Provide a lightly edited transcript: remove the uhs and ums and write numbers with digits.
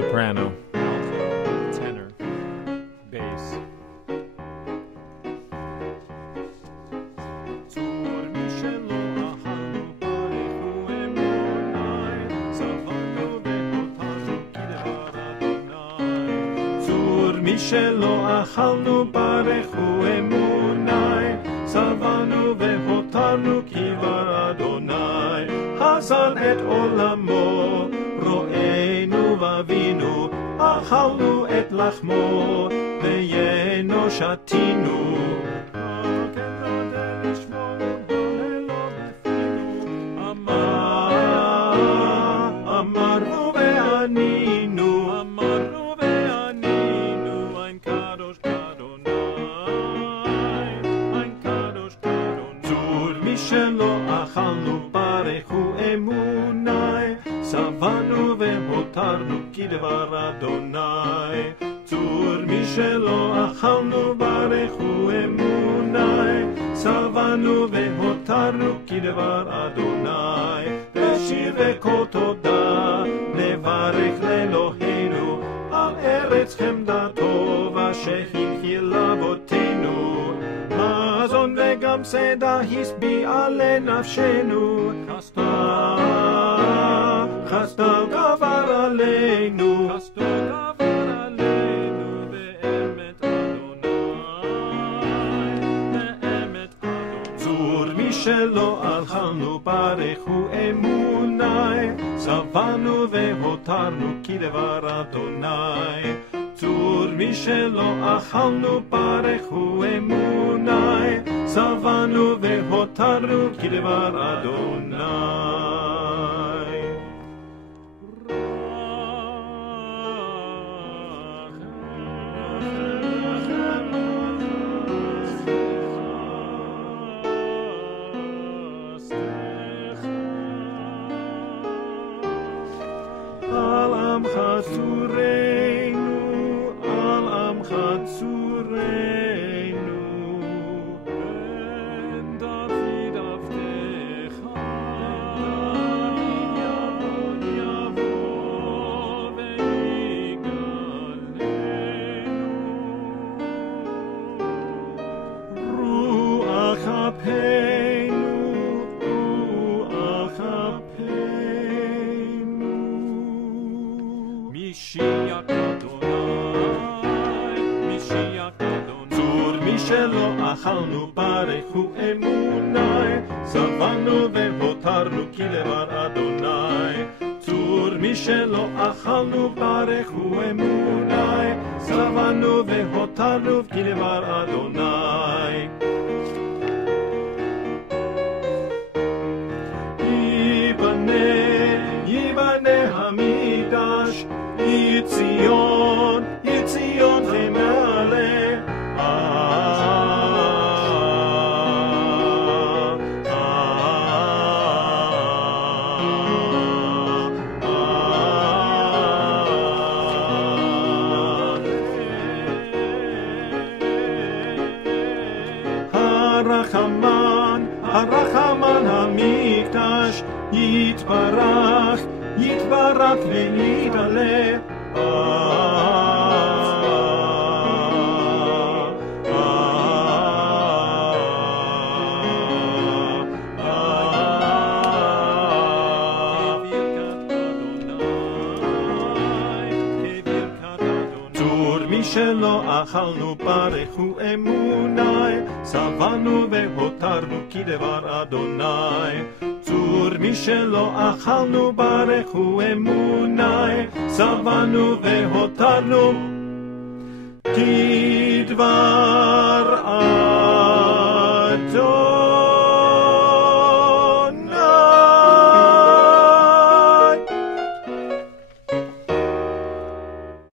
soprano, alto, tenor, bass. משלו אכלנו ברכו אמוני, שבענו והותרנו כי דבר אדוני. חזר את עולמו, רואינו ואבינו, אכלנו את לחמו, וינו שתינו. אמרנו וענינו, שלא אכלנו ברכו אמוני, שבענו והותרנו כי דבר אדוני. צור משלא אכלנו ברכו אמוני, שבענו והותרנו כי דבר אדוני. בשיר וכל תודה נברך לאלוהינו, על ארץ חמדתו שהנחיל אבותינו. מזון וגם שדה השביעה לנפשנו, חסדו גבר עלינו, באמת אדוני. צור משלא אכלנו ברכו אמוני, שבענו והותרנו כי דבר אדוני. צור משלא אכלנו ברכו אמוני, שבענו והותרנו כי דבר אדוני. על עמך צורנו, על עמך צורנו, בן דוד עבדך, יבוא ויגאלנו. רוח אפינו, רוח אפינו, משיח אדוני, משיח אדוני. צור משלא אכלנו ברכו אמוני, שבענו והותרנו כי דבר אדוני. צור משלא אכלנו ברכו אמוני, שבענו והותרנו כי דבר אדוני. ייבנה המקדש, יציון, יציון תמלא. הרחמן, הרחמן המקדש, יתברך, יתברך ויתעלה. צור משלא אכלנו ברכו אמוני, שבענו והותרנו כי דבר אדוני. צור משלא אכלנו ברכו אמוני, שבענו והותרנו כי דבר